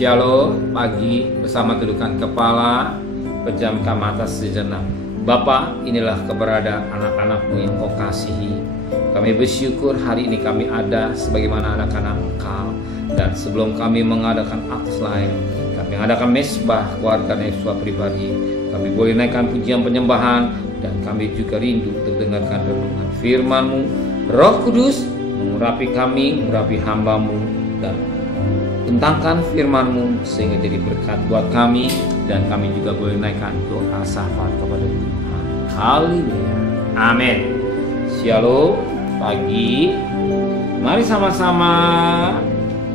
Shalom, pagi bersama tundukkan kepala, pejamkan mata sejenak. Bapa, inilah keberadaan anak-anak-Mu yang Kau kasihi. Kami bersyukur hari ini kami ada sebagaimana anak-anak Engkau. Dan sebelum kami mengadakan aktes lain, kami mengadakan mesbah keluarga Yesua pribadi, kami boleh naikkan pujian penyembahan. Dan kami juga rindu untuk dengarkan renungan firman-Mu. Roh Kudus mengurapi kami, mengurapi hamba-Mu, dan bentangkan firman-Mu sehingga jadi berkat buat kami. Dan kami juga boleh naikkan doa syafaat kepada Tuhan. Haleluya, amin. Shalom, pagi. Mari sama-sama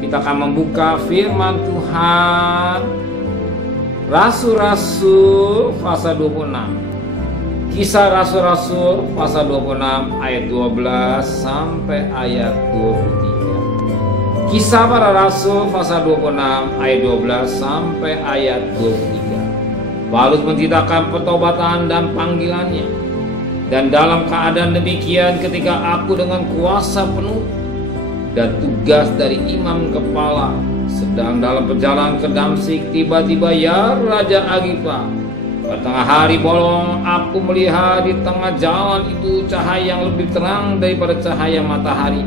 kita akan membuka firman Tuhan. Rasul-Rasul pasal 26. Kisah Rasul-Rasul pasal 26 ayat 12 sampai ayat 23. Kisah para Rasul pasal 26 ayat 12 sampai ayat 23. Paulus menceritakan pertobatan dan panggilannya. Dan dalam keadaan demikian ketika aku dengan kuasa penuh dan tugas dari imam kepala sedang dalam perjalanan ke Damsyik, tiba-tiba ya Raja Agripa, pada tengah hari bolong aku melihat di tengah jalan itu cahaya yang lebih terang daripada cahaya matahari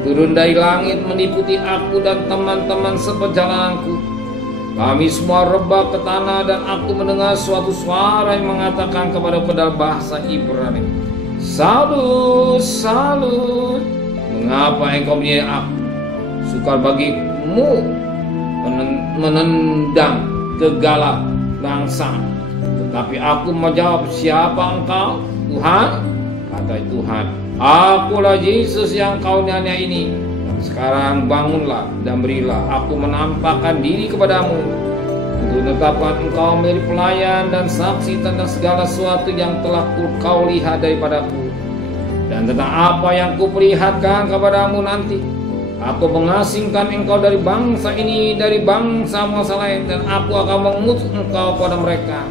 turun dari langit meliputi aku dan teman-teman seperjalananku. Kami semua rebah ke tanah dan aku mendengar suatu suara yang mengatakan kepada pedal bahasa Ibrani, Saulus, Saulus, mengapa engkau menyintai aku? Sukar bagimu menendang gegala bangsa. Tetapi aku menjawab, siapa engkau, Tuhan? Kata Tuhan, akulah Yesus yang kau nanya ini. Dan sekarang bangunlah dan berilah aku menampakkan diri kepadamu untuk menetapkan engkau menjadi pelayan dan saksi tentang segala sesuatu yang telah kau lihat daripadaku dan tentang apa yang kuperlihatkan kepadamu nanti. Aku mengasingkan engkau dari bangsa ini, dari bangsa-bangsa lain, dan aku akan mengutus engkau pada mereka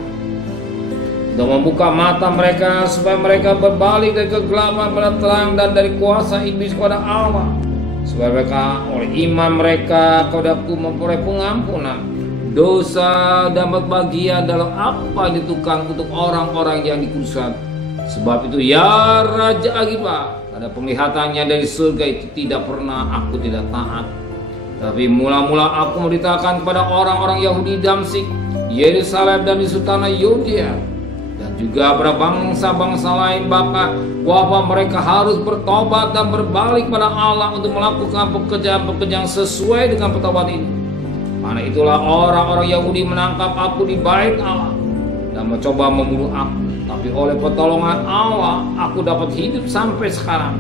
untuk membuka mata mereka supaya mereka berbalik dari kegelapan pada terang dan dari kuasa iblis kepada Allah, supaya mereka oleh iman mereka kepadaku memperoleh pengampunan dosa dan berbahagia dalam apa yang ditentukan untuk orang-orang yang dikuduskan. Sebab itu ya Raja Agripa, pada penglihatannya dari surga itu tidak pernah aku tidak taat. Tapi mula-mula aku memberitakan kepada orang-orang Yahudi Damsyik, Yerusalem dan di Sultana Yudea, dan juga pada bangsa-bangsa lain bahwa mereka harus bertobat dan berbalik pada Allah untuk melakukan pekerjaan-pekerjaan sesuai dengan pertobatan ini. Karena itulah orang-orang Yahudi menangkap aku di bait Allah dan mencoba membunuh aku. Tapi oleh pertolongan Allah aku dapat hidup sampai sekarang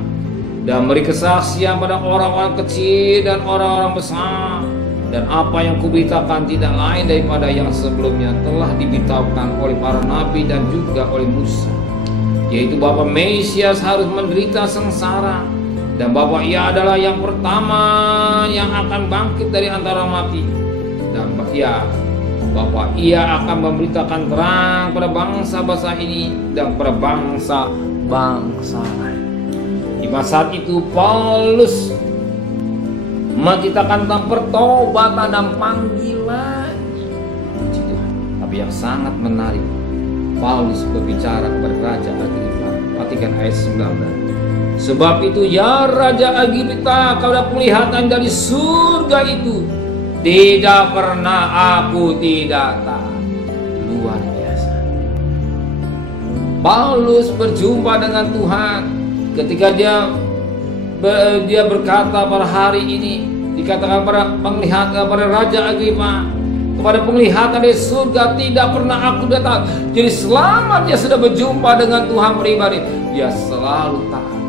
dan memberi kesaksian pada orang-orang kecil dan orang-orang besar. Dan apa yang kuberitakan tidak lain daripada yang sebelumnya telah diberitahukan oleh para nabi dan juga oleh Musa, yaitu bahwa Mesias harus menderita sengsara dan bahwa ia adalah yang pertama yang akan bangkit dari antara mati, dan bahwa ia akan memberitakan terang pada bangsa-bangsa ini dan pada bangsa-bangsa lain. Di masa itu Paulus menceritakan tentang pertobatan dan panggilan. Puji Tuhan. Tapi yang sangat menarik, Paulus berbicara kepada Raja Agripa. Perhatikan ayat 19. Sebab itu ya Raja Agripa, kau ada penglihatan dari surga itu tidak pernah aku tidak taat. Luar biasa. Paulus berjumpa dengan Tuhan ketika dia berkata pada hari ini, dikatakan pada penglihatan pada Raja Agripa, kepada penglihatan dari surga tidak pernah aku datang. Jadi selama dia sudah berjumpa dengan Tuhan pribadi, dia selalu taat.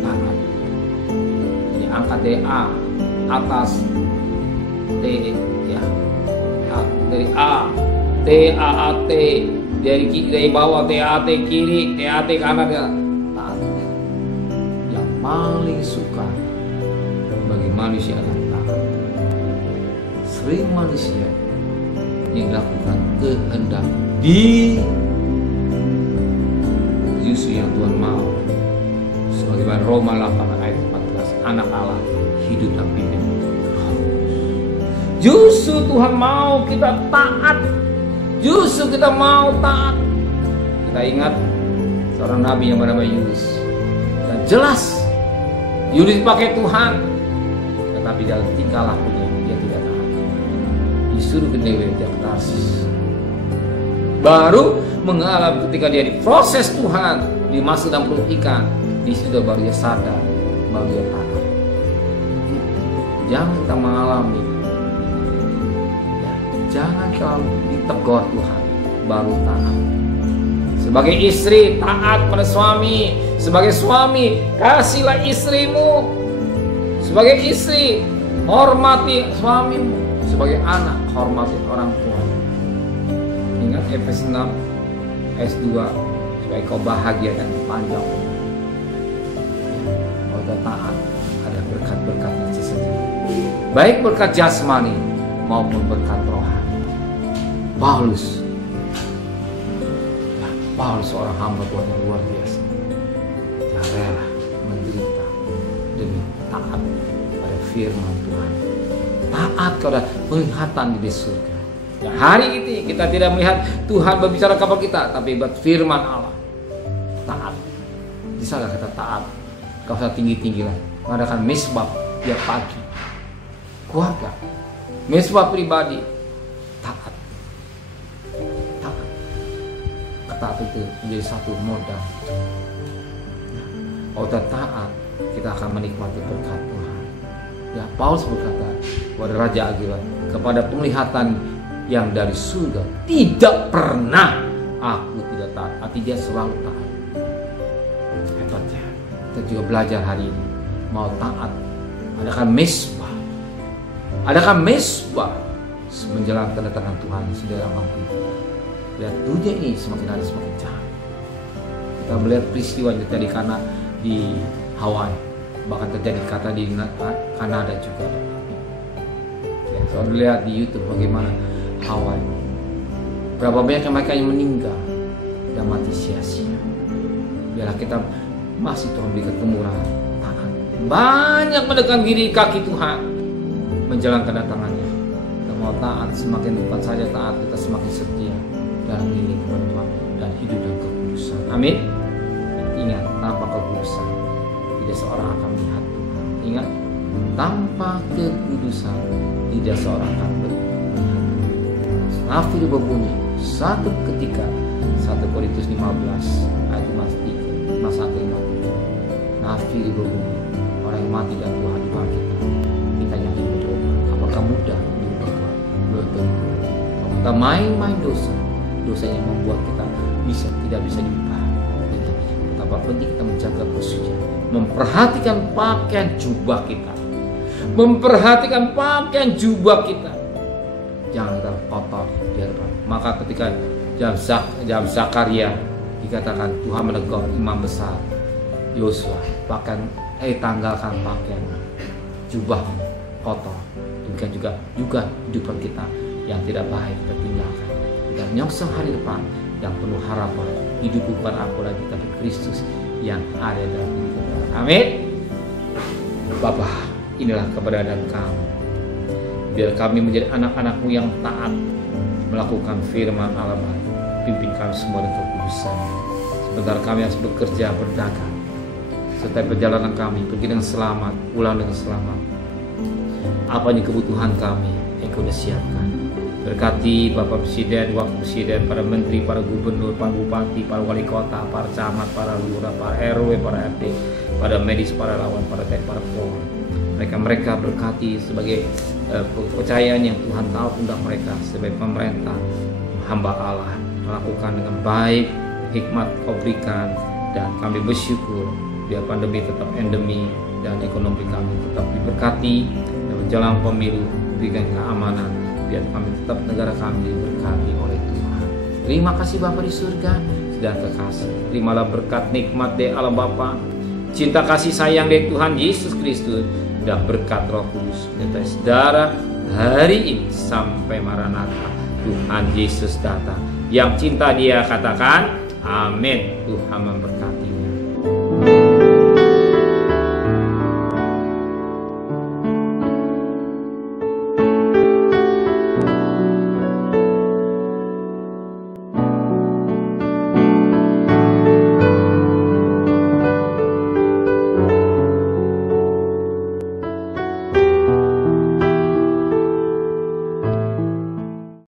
Taat. Ini angkat dari A atas T, ya, dari A T A A T, dari bawah T A T kiri, T A T kanan, ya. Paling suka bagi manusia adalah taat. Sering manusia yang lakukan kehendak di justru yang Tuhan mau. Sebagaimana Roma 8 ayat 14, anak Allah hidup dan pimpin Justru Tuhan mau kita taat. Justru kita mau taat. Kita ingat seorang nabi yang bernama Yunus. Dan jelas Yunus dipakai Tuhan, tetapi dalam tingkah lakunya dia tidak taat. Disuruh ke Nineve dari Tarsis. Baru mengalami ketika dia diproses Tuhan, dimasuk dalam perut ikan, di situ baru dia sadar, baru dia taat. Jangan kita mengalami, ya, jangan selalu ditegur Tuhan baru taat. Sebagai istri taat pada suami, sebagai suami kasihlah istrimu, sebagai istri hormati suamimu, sebagai anak hormati orang tua. Ingat Efesus 6 ayat 2, supaya kau bahagia dan panjang. Kau sudah taat, ada berkat-berkat yang sendiri, baik berkat jasmani maupun berkat rohani. Paulus seorang hamba Tuhan yang luar biasa, yang rela menderita demi taat pada firman Tuhan, taat kepada penglihatan di surga. Dan hari ini kita tidak melihat Tuhan berbicara kepada kita, tapi buat firman Allah. Taat. Bisa gak kita taat? Gak usah tinggi-tinggi lah. Mengadakan mesbah tiap pagi. Keluarga, mesbah pribadi. Taat. Taat. Taat itu menjadi satu modal. Kalau kita taat, kita akan menikmati berkat Tuhan. Ya, Paulus berkata kepada Raja Agripa, kepada penglihatan yang dari surga tidak pernah aku tidak taat. Arti dia selalu taat. Hebat ya. Kita juga belajar hari ini mau taat. Adakan mesbah, adakan mesbah menjelang kedatangan Tuhan sudah dalam kita. Lihat dunia ini semakin hari semakin jahat. Kita melihat peristiwa yang terjadi karena di Hawaii, bahkan terjadi kata di Kanada juga. Ya, saya lihat di YouTube bagaimana Hawaii, berapa banyak mereka yang meninggal dan mati sia-sia. Biarlah kita masih Tuhan berikan kemurahan, taat, banyak mendekat diri kaki Tuhan menjalankan kedatangannya. Kita mau taat, semakin dekat saja taat, kita semakin setia dalam diri kepada Tuhan dan hidup dalam kekudusan. Amin. Ingat, tanpa kekudusan tidak seorang akan melihat Tuhan. Ingat, tanpa kekudusan tidak seorang akan melihat. Nafir berbunyi satu ketika 1 Korintus 15 ayat 53, 51. Nafir berbunyi orang yang mati dan Tuhan dibangkitkan. Kita yang hidup, apakah mudah diubah Tuhan? Belum tentu. Kalau kita main-main dosa yang membuat kita tidak bisa diubah. Betapa penting kita menjaga kesucian, memperhatikan pakaian jubah kita, memperhatikan pakaian jubah kita. Jangan kita kotor di hadapan. Maka ketika jam Zakaria dikatakan Tuhan menegur imam besar Yosua, tanggalkan pakaian jubah kotor. Demikian juga hidupan kita yang tidak baik kita tinggalkan. Kita menyongsong hari depan yang penuh harapan. Hidup bukan aku lagi, tapi Kristus yang ada dalam diri kita. Amin. Bapa, inilah keberadaan Kamu. Biar kami menjadi anak-anak-Mu yang taat melakukan firman Allah. Pimpin kami semua dengan kekudusan. Sebentar kami harus bekerja, berdagang. Setiap perjalanan kami pergi dengan selamat, pulang dengan selamat. Apa yang kebutuhan kami, Engkau sudah siapkan. Berkati Bapak Presiden, Wakil Presiden, para Menteri, para Gubernur, para Bupati, para Wali Kota, para Camat, para Lurah, para RW, para RT, para medis, para lawan, para TNI, para Polri. Mereka berkati sebagai kepercayaan yang Tuhan tahu pundak mereka sebagai pemerintah hamba Allah melakukan dengan baik, hikmat Kau berikan, dan kami bersyukur biar pandemi tetap endemi dan ekonomi kami tetap diberkati dan menjelang pemilu berikan keamanan biar kami tetap negara kami diberkati oleh Tuhan. Terima kasih Bapa di surga, dan kekasih terimalah berkat nikmat dari Allah Bapa, cinta kasih sayang dari Tuhan Yesus Kristus, dan berkat Roh Kudus menyertai saudara hari ini sampai Maranatha. Tuhan Yesus datang. Yang cinta Dia katakan amin. Tuhan memberkati.